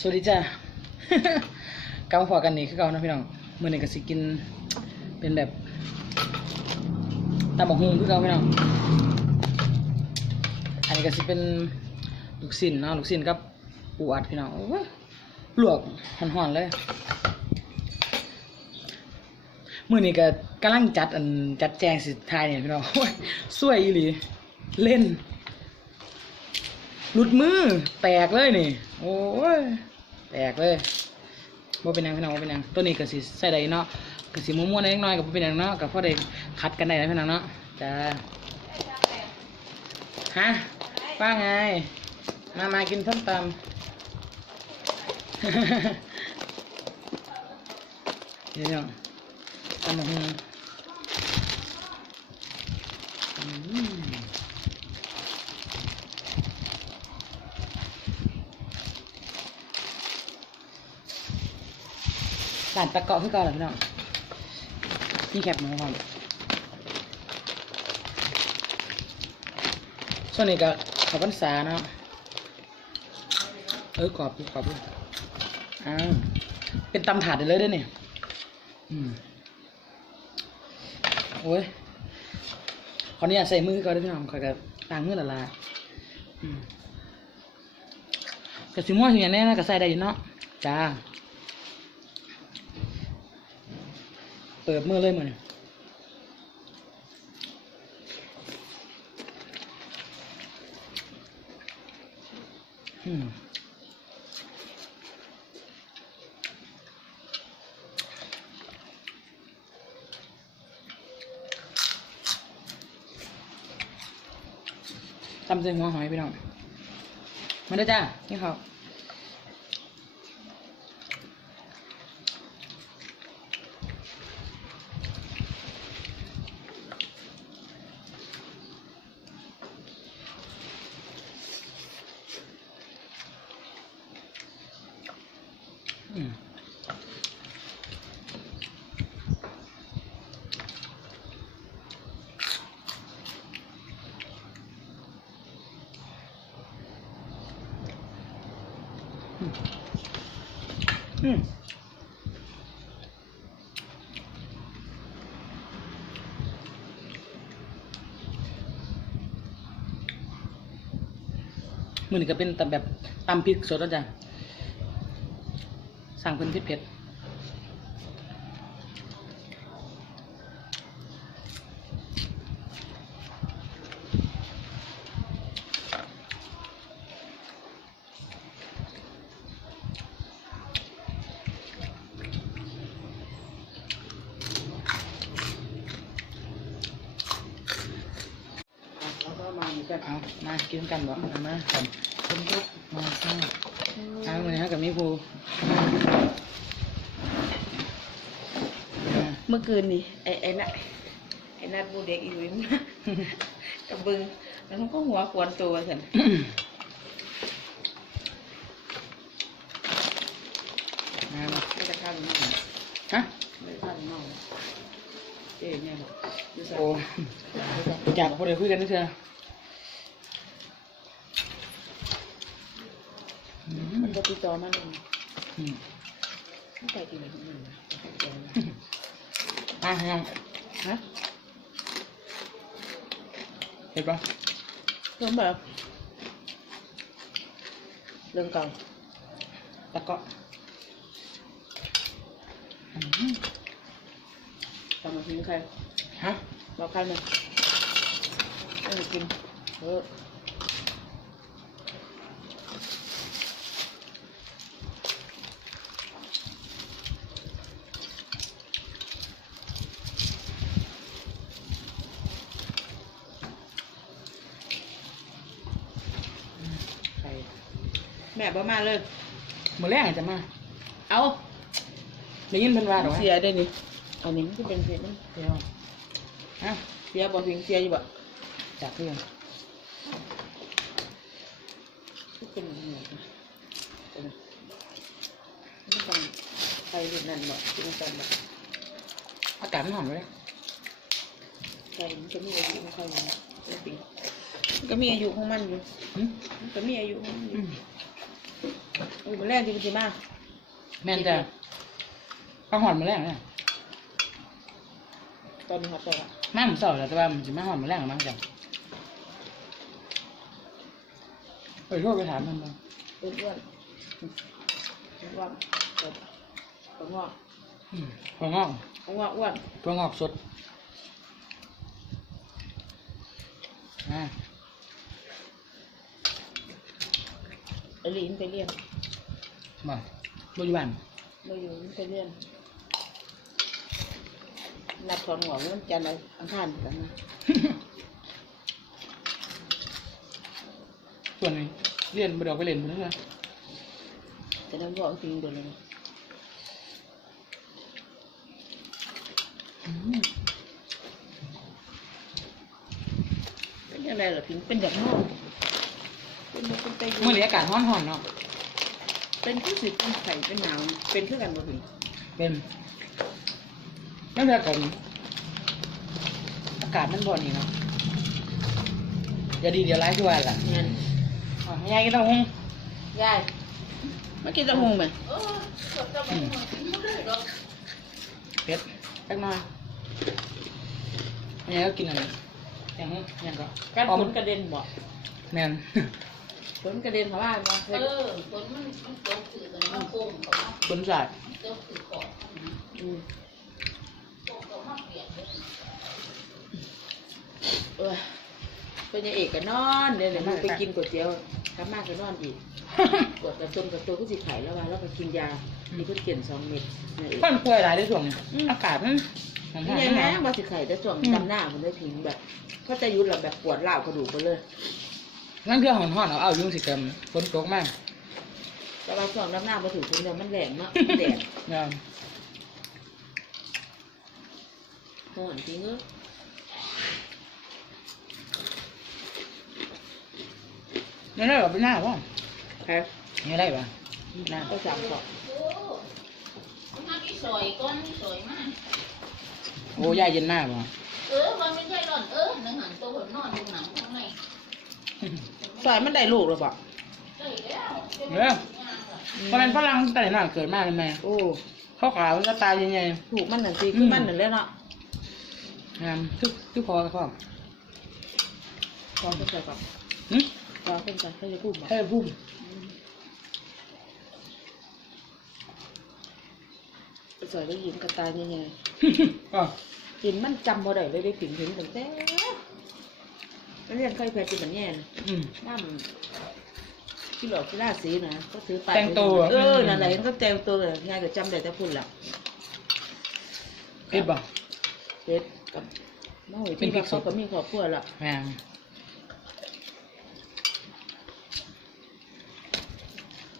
สวัสดีจ้ากลับมาพอกันนี่คือเก่านะพี่น้องมื้อนี้ก็สิกิน เป็นแบบตำบักหุ่งคือเก่าพี่น้อง อันนี้ก็สิเป็นลูกชิ้นเนาะลูกชิ้นกับปูอัดพี่น้องโอ้ยลวกห่อนๆเลยมื้อนี้ก็กำลังจัดอันจัดแจงสิทายเนี่ยพี่น้องโอ้ยสวยอีหลีเล่น หลุดมือ แตกเลยนี่ โอ้ย แตกเลยบ่เป็นหยังพี่น้องบ่เป็นหยังตัวนี้ก็สิใส่ได้เนาะก็สิม่วนๆได้เล็กน้อยก็บ่เป็นหยังเนาะก็พอได้คัดกันได้แล้วพี่น้องเนาะจ้าฮะว่าไง มามากินส้มตำ เดี๋ยวตั้งตำบักหุ่งอืม ร้านตะเกาะคือเก่าเหรอพี่น้องนี่แคบหมูหอมส่วนนี้ก็ขาวพรรษาเนาะเออกรอบดูกรอบอยู่อ้าวเป็นตำถาดเลยด้วยนี่อืมโอ้ยขออนุญาตใส่มือก่อนด้วยพี่น้องขอยกับล้างมือละลาอืมกระสิม่วงอย่างนี้นะก็ใส่ได้อยู่เนาะจ้า เปิดเมื่อเลยมือนี่อืมตำเส้นหัวหอยพี่น้องมาด้อจ้านี่เขา มมือนก็เป็นตำแบบตำพริกสดแล้วจ้ะสั่งเป็นที่เผ็ดเอา มากินกันบ่เอามาครับคนทุกมาข้างทางมือนี้ฮะกับมิภูอ่าเมื่อคืนนี่ไอ้ไอ้น่ะไอ้นัดบูเด็กอยู่นี่กับบึงแล้วมันก็หัวควนตัวสันมามาไม่ได้ข้าวหรือไม่ฮะไม่ได้ข้าวหรือไม่เจ๊เนี่ยบอกดูสิโอ้อยากพอดีคุยกันนิดเดียวอืม มันจะติดต่อมาเลยอืมไม่ใช่กินอะไรของมันนะอะยังฮะเห็นปะเรื่องแบบเรื่องเก่าตะเกาะอืมทำมาทิ้งใครฮะบอกใครมาไม่ได้กินเออ แม่บ่มาเลยมือแรกจะมา เอาได้ยินเพิ่นว่าหรอเสียได้นี่อันนี้มันก็เป็นเสียมันเดี๋ยวฮะเสียบ่ถึงเสียอยู่บ่จากเพื่อนก็เป็นอย่างนี้นะเป็นไม่ต้องไปเรื่องนั้นบ่กินกันบ่อากาศมันหอมเลยใครมันก็มีอายุของเขาอยู่เป็นปีมันก็มีอายุของมันอยู่อืมมันก็มีอายุของมันออืยู่ม อุ้ยมันแรกจริงๆมากแม่นจ้ะข้าวหอนมาแรงเนี่ยตอนนี้เขาบอกว่ามาหมูเสาแต่ว่ามันจะมาหอนมาแรงหรือมั้งจ้ะไปโทษไปถามมันบ้างอ้วนอ้วนอ้วนตัวงอกอืมถั่วงอกตัวงอกอ้วนถั่วงอกสดอ่าไอหลีนไปเรียน มาปัจจุบันมาอยู่มันไปเรียนนัดคนหัวมันจันทร์อะไรอังคารกันนะส่วนนี้เรียนไปเดอกไปเรียนไปเรื่อยแต่น้ำบอกจริงเดี๋ยวเลยอืมเป็นยังไงล่ะพิงเป็นอย่างนอกเป็นมันเป็นไปอยู่เมื่อนี้อากาศร้อนหอนเนาะ เป็นผู้สิเป็นไข่เป็นหนาวเป็นเพื่อกันบ่พิงเป็นนั่นแหละก่อนอากาศมันบ่นี่เนาะอย่าดีเดี๋ยวร้ายด้วยล่ะเงินอ๋อยายก็ต้องหงยายเมื่อกี้จะหงไหมอืมเป็ดแป๊กหน้อยยายก็กินอะไรอย่างนี้อย่างก็การออฝมนกระเด็นบ่แมน ฝนกระเด็นเข้าว่าบ่เออฝนมันมันตกคือกันมันโค้งเขามาบนสายตกคือขอบอืมโค้งเขามาเปลี่ยนเลยเออเป็นยังเอกก็นอนเดี๋ยวเดี๋ยวไปกินก๋วยเตี๋ยวกลับมากก็นอนอีกกดกระตุ้นกระตุ้นก็สิไข่แล้วว่าแล้วก็กินยามีเพิ่นเขียนสองเม็ดนี่เอกคนป่วยหลายได้ส่วนอากาศมันนี่ๆยังไงว่าสิไข่แต่ส่วนดำหน้ามันได้พิงแบบก็จะยุดเราแบบปวดร้ากระดูกไปเลย นั่นคือหอนหอนเอาเอายุ่งสิกรรมฝนตกมากแต่ว่าส่วนดำหน้ามาถึงคนเดียวมันแหลมเนาะมันแดดเนาะห่อนจริงเออนี่ได้แบบเป็นหน้าป่ะครับนี่ได้ป่ะหน้าก็สามสองโอ้เอามาที่ซอยก้อนที่ซอยมาโอ้ยายเย็นหน้าป่ะเออมันไม่ใช่ร้อนเออหนังหันตัวหัวนอนดูหนังข้างใน ซอยมันได้ลูกหรือเปล่าได้แล้วเออเพราะเป็นฝรั่งแต่ไหนหน่าเกิดมากเลยแม่โอ้เขาขาวมันก็ตายยังไงถูกมันหนังตีคือมันหนังเลยเนาะงามทุกทุกพอกับพ่อพอเป็นใจก่อนหึพอเป็นใจให้จะพูดบอกให้พุ่มซอยได้ยินกระตายยังไงก็กินมันจำบ่ได้เลยได้ถึงถึงถึงแต่ ไม่เรียนใครแพ้กินแบบนี้นะอืม น้ำที่หลอกที่ราสีนะก็ซื้อไปแต่งตัวเออนั่นแหละก็แต่งตัวเลยง่ายก็จำได้แต่พูดละเผ็ดป่ะเฮ็ดกับน้องเป็นที่พริว่ากสเขาดก็มีครอบครัวละแม่ง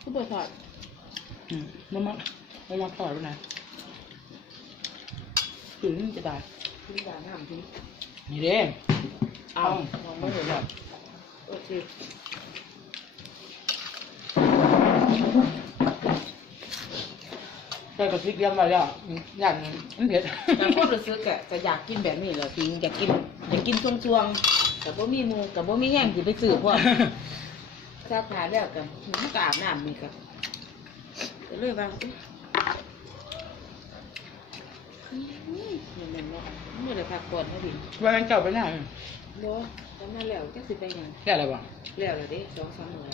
ผู้บริษัทอืมมันมามันมาถอดไปไหนถึงจะตายทิ้งยาน้ำทิ้งนี่เด้ เอามองไม่เห็นหรอกโอเคใส่กระพริกเลี้ยงไว้แล้วอย่างมันเผ็ดแต่พวกเราซื้อกะก็อยากกินแบบนี้แหละทิ้งอยากกินอยากกินช่วงๆแต่บ่มีหมูแต่บ่มีแห้งสิไปซื้อพวกทราบขาแล้วกันมันก็อาบน้ำมีกันก็เลยว่าเอ๊ะอืมอย่างนั้นเนาะเมื่อไรพักก่อนเขาดิวันนั้นเจ้าไปไหน บ่ทำมาแล้วจักสิไปหยังแค่อะไรบ้างแล้วล่ะเด้สองสามมื้อ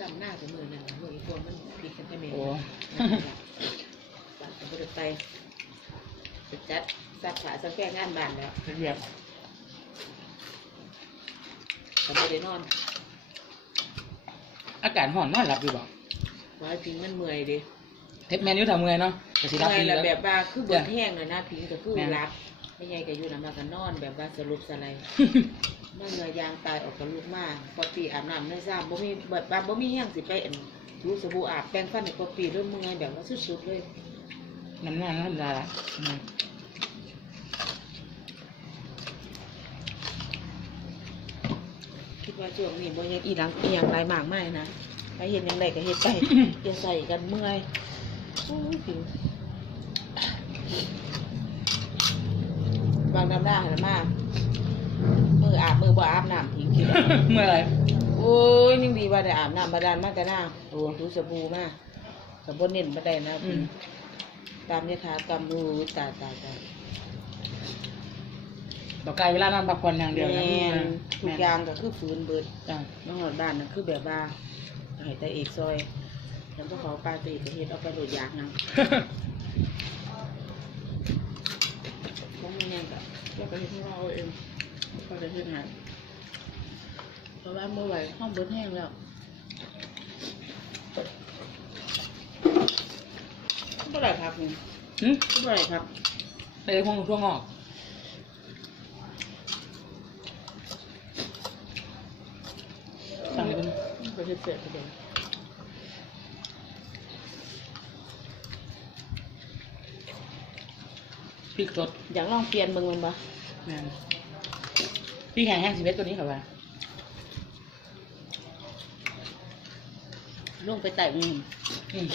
จำหน้าจะมือนั่นล่ะมืออีกตัวมันผิดกันไปแม่นโอ้บ้านก็บ่ได้ไปไปจัดซักผ้าซักแก้งานบ้านแล้วเรียบก็ไม่ได้นอน อากาศห่อนนอนหลับอยู่บ่ว่าจริงมันเมื่อยเดิเทปแมนอยูทำเงยเนาะ แต่สิเมื่รับอยดีแล้แล้ววแบบว่าคือบจ้ะนแห้งเลยนะพิงก็คือแม่นรับไม่ใหญ่ก็อยู่นำมากันนอนแบบว่าสรุปสไลด์เมื่อเงยยางตายออกกับลูกมากพอปีอาบน้ำในซ้ำบ่มีแบบว่าบ่มีแห้งสิไปอันรู้สบู่อาบแปรงฟันในพอปีเริ่มเมื่อยแบบว่าสุดๆเลยน้ำหน้าน้ำลายละอืมคิดว่าช่วงนี้บ่ยังอีหลังอีหยังหลายมากมายนะไปเห็นยังไงก็เฮ็ดไปอย่าใส่กันเมื่อยโอ้ยพิง บางน้ำหน้าหันมามืออาบมือบ่อาบน้ำทิ้งคิดว่าเมื่อไหรโอ้ยยังดีว่าได้อาบน้ำบาดาลมากแต่หน้าโอ้ดูสบู่มากกับบนเน้นมาได้นะอืมตามยถากรรมรู้ตายตายตายต่อไกลเวลานอนพักผ่อนอย่างเดียวนะแม่นทุกอย่างก็คือฝืนเบิดจ้ะน้องหอดบ้านน่ะคือแบบว่าให้แต่เอกซอยแล้วก็ขอปลาตีก็เฮ็ดเอาไปโหลดยากนะ บ่มีหยังก็เราก็เฮ็ดของเราเองก็ได้เฮ็ดให้เพราะว่าเมื่อไหร่ห้องเบิดแห้งแล้วบ่อได้พักนี่หึบ่อได้พักในห้องทั่วงออกสั่งเป็นก็เฮ็ดเสร็จไปเลย พริกสดอยากลองเปลี่ยนเบิ่งมันบ่แม่นพริกแห้งแห้งสิเวตตัวนี้ค่ะว่าลงไปไต่อืมอืม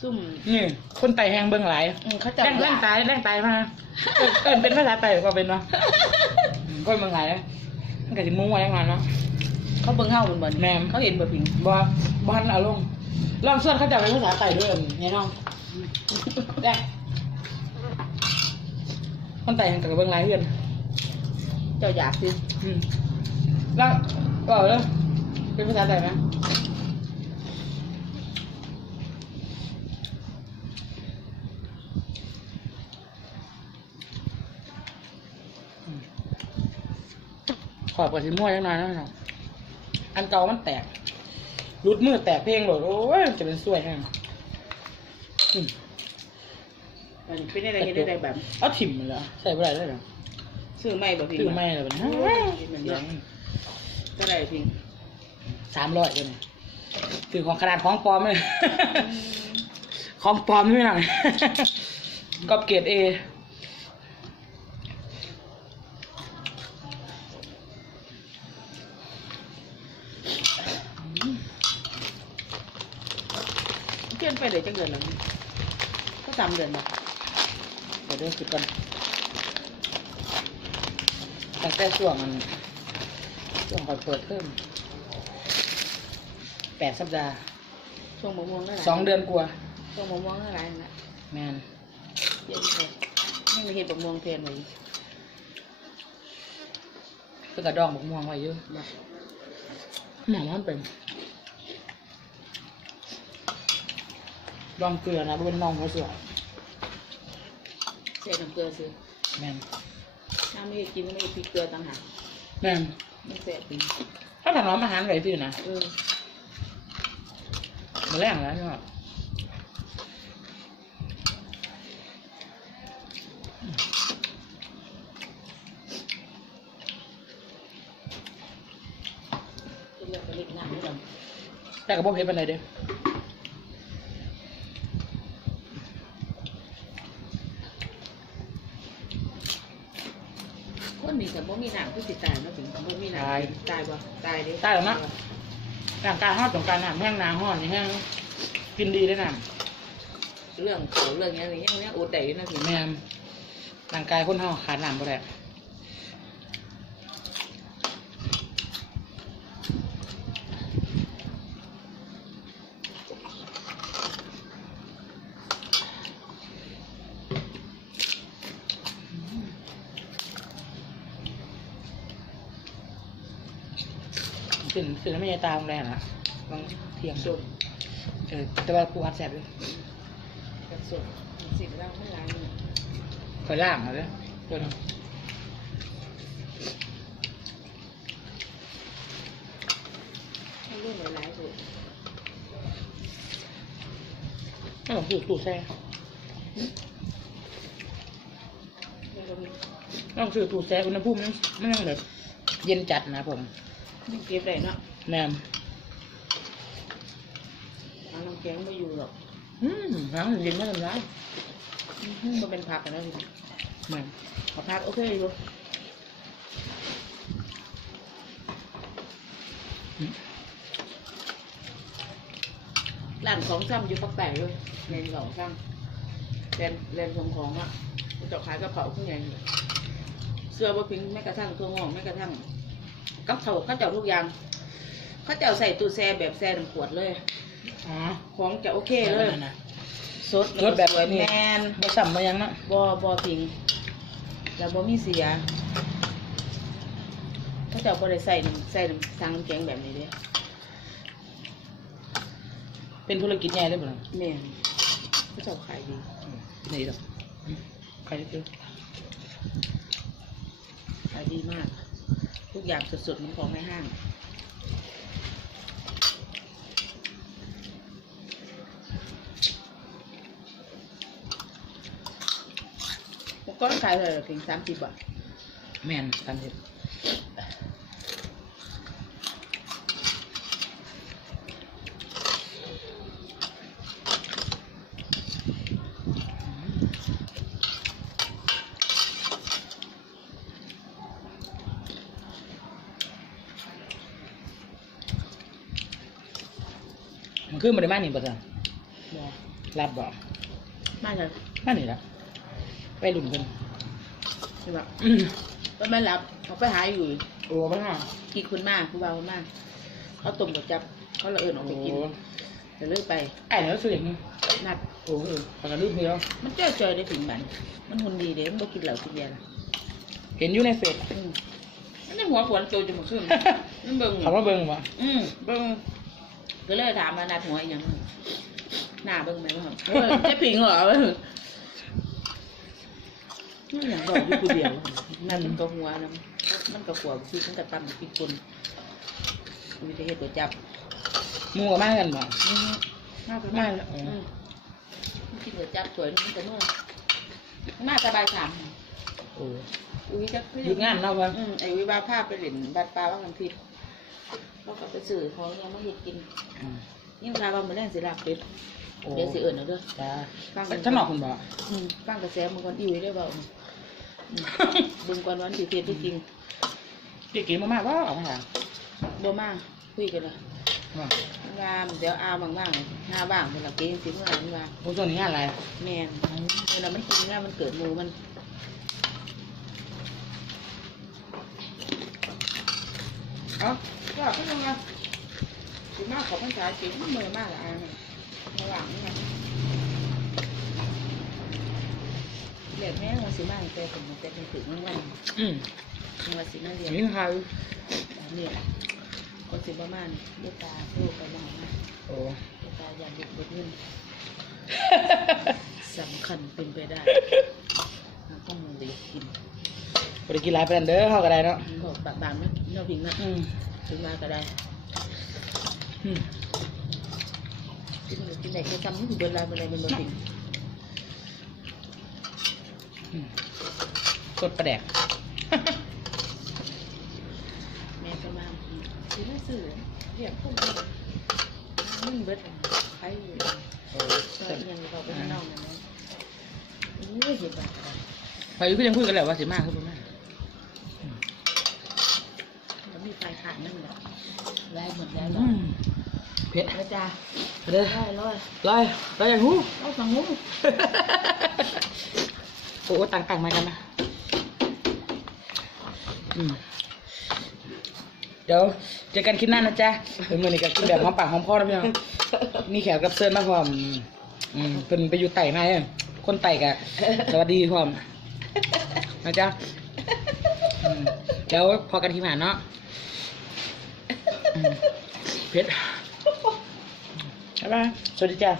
ซุ่ม นี่คนไตแห้งเบิ่งหลายอืมเขาจะแรงแรงตายแรงตายมาเอิ้นเอิ้นเป็นภาษาไตก็เป็นเนาะอืมคนเบิ่งหลายมันก็สิมุ่งไว้ยังไงเนาะ เขาเบิ่งเฮามันบ่แม่น เขาเห็นบ่พิงบ่บ่ทันเอาลงลองส่วนเขาจะเป็นภาษาไตด้วยเนี่ยน้อง ได้ คนไตแห้งกับเบิ่งหลายเพื่อนเจ้าอยากสิอืมแล้วก็เลยเป็นภาษาไทยไหมอืมขอบกับสิมั่วยังน้อยนะพี่น้องอันเก่ามันแตกรุดมือแตกเพลงโหลดโอ้ยจะเป็นสวยแห้ง อืมอันนี้เป็นอะไรเฮ็ดได้แบบเอาถิ่มมันเลยใส่บ่ได้เลยเหรอซื้อใหม่บ่พิงซื้อไม่เลยมันโอ้ยมันเยอะก็ได้พิงสามร้อยเลยเนี่ยถือของขนาดของปลอมเลย ของปลอมไม่หน่อยก็เกรดเอเปลี่ยนไปได้จักเดือนแล้วนี่ก็สามเดือนบ่ เดี๋ยวเรื่องคิดก่อนตั้งแต่ช่วงมันช่วงก่อนเปิดเพิ่มแปดสัปดาห์ช่วงมะม่วงนั่นแหละสองเดือนกว่าช่วงมะม่วงนั่นแหละนั่นแหละแมนเปลี่ยนไปยังมีเฮ็ดมะม่วงแทนไว้เพื่อกระดองบกม่วงไว้เยอะบ่หมอมันเป็นดองเกลือนะบ่เป็นน้องหัวเสือใส่น้ำเกลือซื้อแมนถ้าไม่ได้กินก็ไม่ได้พริกเกลือต่างหากแมนไม่แซ่บพิงถ้าถนอมอาหารไว้พี่นะเออมาแรงแล้วใช่ไหมเป็นเรื่องเป็นเล็กน้ำกันแต่กับพวกเพชรเป็นไรเด้อ คนนี้กับบ่มีน้ำคือสิตายเนาะถึงบ่มีน้ำตายบ่ตายเด้ตายแล้วนะร่างกายห้อนต้องการน้ำแห้งน้ำห้อนนี่แห้งกินดีได้น้เรื่องเขาเรื่องเนี้ยนี่ยังเนี้ยโอดได้อยู่นะถึงำแม่นร่างกายคนห้อขาดน้ำบ่ได้ สิ่งสิ่งที่ไม่ใช่ตาโรงแรมนะบางเทียงส้มเออแต่ว่าปูอัดแสบเลยกับส้มสิบเราไม่หลายนี่คอยล่างเอเลยตัวนึงให้เรื่องหลายๆสุดไม่ต้องสูตรสูตรแซ่แล้วก็มีไม่ต้อตู้แซ่อุณหภูมิมันมันยังแบบเย็นจัดนะผม นี่เก็บได้เนาะแม่มเอาน้ำแกงไม่อยู่หรอกอืมน้ำเย็นไม่ทำร้ายก็เป็นผักกันแล้วทีแม่มขอผักโอเคอยู่อืมร้านของซ้ำอยู่ปักแปะเลยเรียนของซ้ำเรียนเรียนของของอะเจาะขายกระเพราขึ้นใหญ่เลยเสื้อบ่พิงแม้กระทั่งตัวงอกแม้กระทั่ง กับเขาวข้าวเจ้าทุกอย่าง เขาจะเอาใส่ตู้แช่แบบแช่น้ำขวดเลย อ๋อของจะโอเคเลยนั่นน่ะสดสดแบบสวยนี้แมนบ่ซ้ำบ่ยังเนาะบอบอพิงแล้วบอมีเสีย เขาจะเอาบริใส่น้ำใส่น้ำสั่งน้ำแกงแบบนี้เด้เป็นธุรกิจใหญ่เลยบ่ล่ะแม่นเขาจะเอาขายดีอืมเป็นไงดอกอืมใครได้ซื้อขายดีมาก ทุกอย่างสดๆมันของในห้างผมก็ขายเลยเพียงสามสิบบาท แม่นทันเห็ด ขึ้นมาได้มากนี่ป่ะจ๊ะบอรับบ่มาเลยมานี่ละไปลุ่นกันใช่ปะอืมก็ไม่รับเขาไปหาอยู่โอ้ไปห่ากินคุณมากคุณเบาคุณมากเขาต้มกับจับ เขาละเอิญออกไปกินโอ้เดี๋ยวเลยไปไอ้เนี่ยรู้สึกอย่างนี้นัดโอ้โหปากกาลืมเดียวมันเจ้าจอยได้ถึงมันมันหุ่นดีเด้มันบ่กินเหล้ากินเบียร์ละเห็นอยู่ในเฟซอืมมันได้หัวขวนโตจมูกขึ้นมันเบิ่งเขามาเบิ่งบ่อืมเบิ่ง ก็เลยถามมานัดหัวอีหยังหน้าเบิ่งไหมว่าเออเจ๊ผิงเหรอวะมันอย่างบอกอยู่ผู้เดียวนั่นมันก็หัวนะมันก็ขวบซีมันก็ตำปีกคนมีแต่เฮ็ดตัวจับหมูกับมากันบ่อืมมากไปมากแล้วอืมมันกินตัวจับสวยมันจะนุ่มมากสบายสามโอ้อุ้ยจะหยุดงานเนาะเพิ่นอืมไอ้วิวาภาพไปเหรียญบัดปลาว่ากันผิด เขาก็ไปสื่อเขายังไม่เห็นกินอืมยิ่งพาว่ามือแรงสิลาบเป็ดโอ้เดี๋ยวสิเอิญเอาเด้อจ้าฟังไปข้างนอกคุณบ่อืมฟังกระแสมันก่อนอิ่วได้เปล่าอืมเบึงก่อนวันสิเพียรที่จริงพี่กินมาม่าบ่เอามาหาบ่มาคุยกันละว่างามเดี๋ยวอาบางบ้างหน้าบ้างเป็นหลักเกณฑ์สิเมื่อไหร่มันว่าโอ้ตัวนี้งานอะไร แม่นเวลามันกินงานมันเกิดหมูมันเอ้า ก็ก็ยังไงสิมากขอพรรษาจริงมันเมื่อยมากละอาเนี่ยระหว่างนี้นะเด็กแม่ว่าสิมาแต่ผมแต่เป็นถึงวันอืมวันว่าสิมาเรียนนี่ค่ะเนี่ยคนสิประมาณเด็กตาลูกไปบ้างนะโอ้เด็กตาอยากเด็กเด็กเงินสำคัญเป็นไปได้เราต้องมันไปกินบ่ได้กินหลายปานนั้นเด้อเฮาก็ได้เนาะบอกปากบางนะเราพิงนะ อืมถึงมาก็ได้อืมกินกินไหนก็จำไม่ถึงเวลาเวลาเป็นโรติงอืมกดประแดกแม่ก็มาซื้อหนังสือเรียกพวกนี้มึงเบิดไปอยู่โอ้ก็ยังเราไปข้างนอกนะนะอุ้ยเห็นบ้างก็ได้ไปคือยังคุยกันแล้วว่าสิมาคือบ่มา แล้วมีไฟขาดนั่นแหละไล่หมดแล้วอืเนาะมเผ็ดแล้วจ้าเด้อไล่ร้อยไล่ไล่อย่างหูเอาสังงูโอ้ต่างต่างๆมากันนะอืมเดี๋ยวเจอกันคลิปหน้านะจ๊ะเดี๋ยวมือนี้ก็กินแบบหอมปากหอมคอนะพี่น้องมีแขกรับเชิญมาพร้อมอืมเป็นไปอยู่ไต่มาเนี่ยคนไต่กะสวัสดีพร้อมนะจ๊ะอืมเดี๋ยวพอกันทีหมาเนาะอืม เพชรบ๊ายบาย สวัสดีจ้ะ